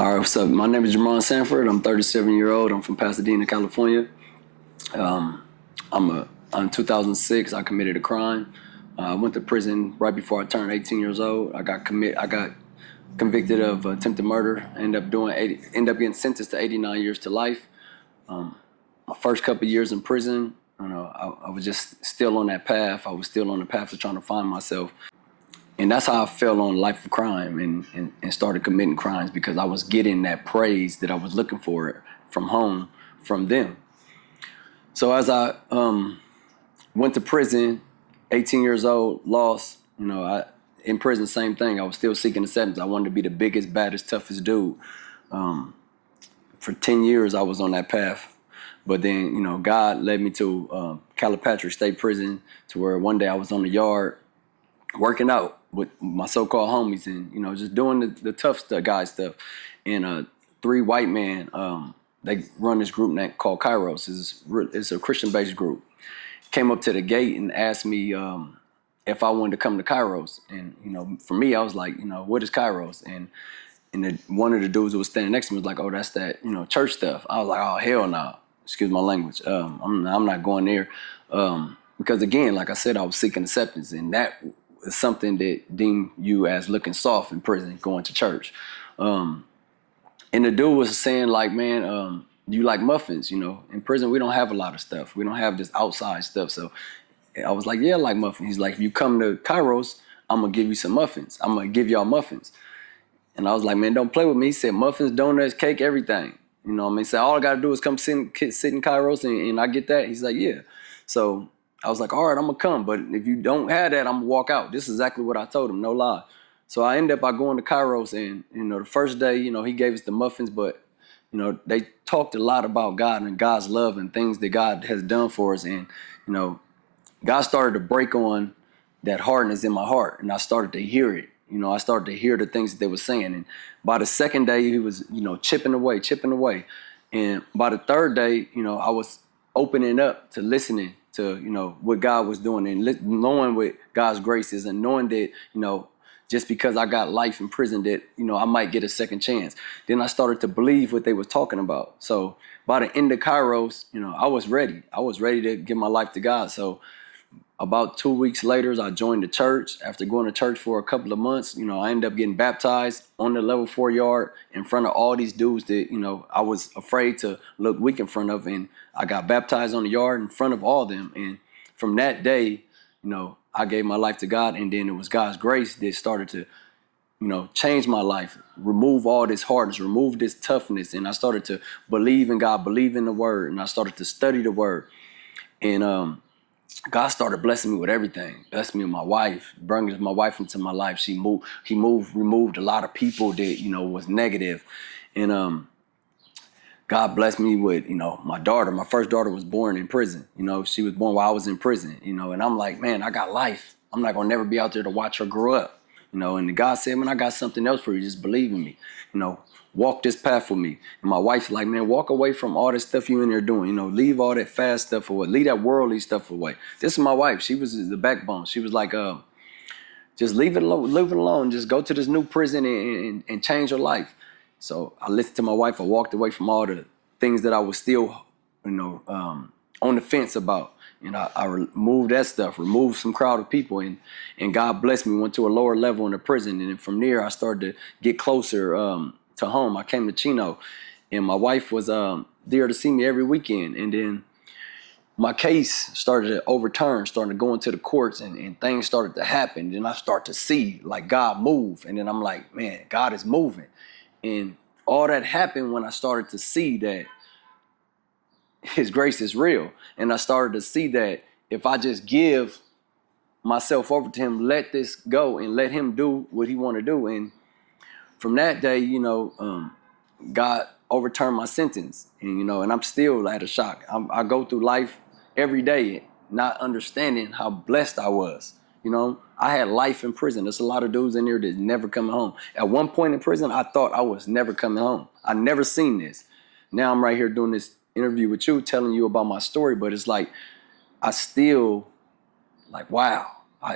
All right, what's up? My name is Jermond Sanford. I'm 37-year-old. I'm from Pasadena, California. Um, in 2006, I committed a crime. I went to prison right before I turned 18 years old. I got convicted of attempted murder. Ended up getting sentenced to 89 years to life. My first couple of years in prison, I was just still on that path. I was still on the path of trying to find myself. And that's how I fell on life of crime and started committing crimes because I was getting that praise that I was looking for from home, from them. So as I went to prison, 18 years old, lost, in prison, same thing. I was still seeking acceptance. I wanted to be the biggest, baddest, toughest dude. For 10 years, I was on that path. But then, God led me to Calipatria State Prison to where one day I was on the yard working out with my so-called homies and, just doing the tough stuff, guy stuff. And three white men, they run this group called Kairos. It's a Christian-based group. Came up to the gate and asked me if I wanted to come to Kairos. And, for me, I was like, what is Kairos? And one of the dudes who was standing next to me was like, oh, that's that, church stuff. I was like, oh, hell no. Excuse my language. I'm not going there. Because, again, like I said, I was seeking acceptance. And that is something that deemed you as looking soft in prison, going to church. And the dude was saying, like, man, you like muffins, In prison, we don't have a lot of stuff. We don't have this outside stuff. So I was like, yeah, I like muffins. He's like, if you come to Kairos, I'm going to give you some muffins. I'm going to give y'all muffins. And I was like, man, don't play with me. He said, muffins, donuts, cake, everything. You know what I mean? So all I got to do is come sit in Kairos and I get that. He's like, yeah. So I was like, all right, I'm going to come. But if you don't have that, I'm going to walk out. This is exactly what I told him, no lie. So I ended up by going to Kairos and, the first day, he gave us the muffins, but, they talked a lot about God and God's love and things that God has done for us. And, God started to break on that hardness in my heart and I started to hear it. I started to hear the things that they were saying. And by the second day, he was, chipping away. And by the third day, I was opening up to listening to, what God was doing and knowing what God's grace is and knowing that, just because I got life in prison that, I might get a second chance. Then I started to believe what they were talking about. So by the end of Kairos, I was ready. I was ready to give my life to God. So about 2 weeks later, I joined the church. After going to church for a couple of months, I ended up getting baptized on the level 4 yard in front of all these dudes that, I was afraid to look weak in front of. And I got baptized on the yard in front of all of them. And from that day, I gave my life to God. And then it was God's grace that started to, change my life, remove all this hardness, remove this toughness. And I started to believe in God, believe in the word. And I started to study the word. And, God started blessing me with everything. Blessed me with my wife, bringing my wife into my life. He removed a lot of people that, was negative. And God blessed me with, my daughter. My first daughter was born in prison. She was born while I was in prison, and I'm like, man, I got life. I'm not gonna never be out there to watch her grow up. And God said, man, I got something else for you. Just believe in me. Walk this path with me. And my wife's like, man, walk away from all this stuff you in there doing. Leave all that fast stuff away. Leave that worldly stuff away. This is my wife. She was the backbone. She was like, just leave it alone. Just go to this new prison and change your life. So I listened to my wife. I walked away from all the things that I was still, on the fence about. And I removed that stuff, removed some crowd of people, and God blessed me, went to a lower level in the prison. And then from there, I started to get closer to home. I came to Chino, and my wife was there to see me every weekend. And then my case started to overturn, started to go into the courts, and things started to happen. Then I start to see like God move, and then I'm like, man, God is moving. And all that happened when I started to see that His grace is real. And I started to see that if I just give myself over to Him, let this go and let Him do what He want to do. And from that day, God overturned my sentence. And, and I'm still at a shock. I go through life every day not understanding how blessed I was. I had life in prison. There's a lot of dudes in there that never coming home. At one point in prison, I thought I was never coming home. I never seen this. Now I'm right here doing this interview with you, telling you about my story, but it's like, I still, like, wow.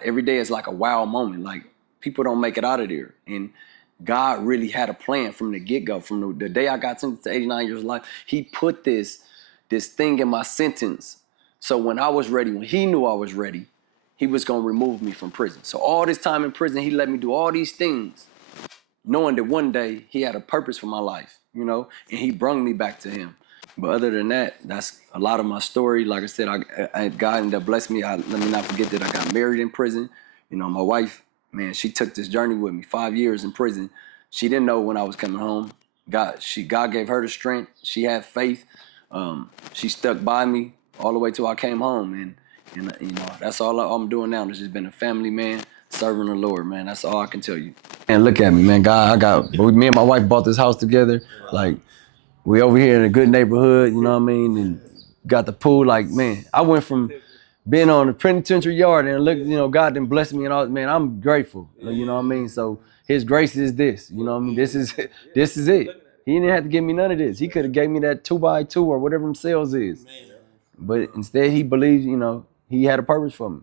Every day is like a wow moment. Like, people don't make it out of there. And God really had a plan from the get-go. From the day I got sentenced to 89 years of life, he put this thing in my sentence. So when I was ready, when he knew I was ready, he was going to remove me from prison. So all this time in prison, he let me do all these things, knowing that one day he had a purpose for my life, you know, and he brought me back to him. But other than that, that's a lot of my story. Like I said, God ended up blessing me. Let me not forget that I got married in prison. You know, my wife, man, she took this journey with me, 5 years in prison. She didn't know when I was coming home. God gave her the strength. She had faith. She stuck by me all the way till I came home. And you know, that's all I'm doing now. It's just been a family man, serving the Lord, man. That's all I can tell you. And look at me, man. Me and my wife bought this house together. Like, we over here in a good neighborhood, you know what I mean? And got the pool. Like, man, I went from being on the penitentiary yard and look, you know, God done blessed me and all. Man, I'm grateful, you know what I mean? So his grace is this, you know what I mean? This is it. He didn't have to give me none of this. He could have gave me that 2x2 or whatever them cells is. But instead he believed, you know, he had a purpose for me.